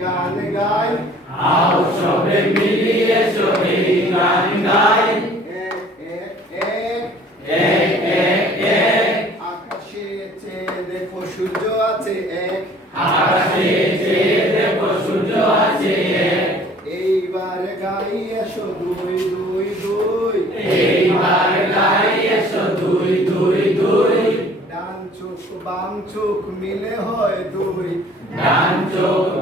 গান গাই আও সবে মিলিয়ে সবে গান গাই এইবার গাই দুই দুই দুই এইবার গাই দুই দুই দুই, ডান চোখ বাম চোখ মিলে হয় দুই।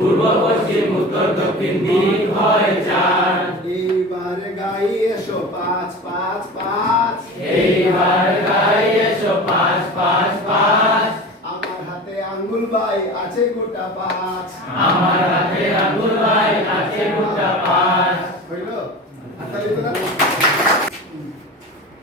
পূর্ব পশ্চিম উত্তর দক্ষিণ দিক হয় চার এইবার গাই এসো পাঁচ পাঁচ পাঁচ। এইবার গাই এসো পাঁচ পাঁচ পাঁচ আমার হাতে আঙ্গুল ভাই আছে গোটা পাঁচ। আমার হাতে আঙ্গুল ভাই আছে গোটা পাঁচ। হইল? হাতালি তো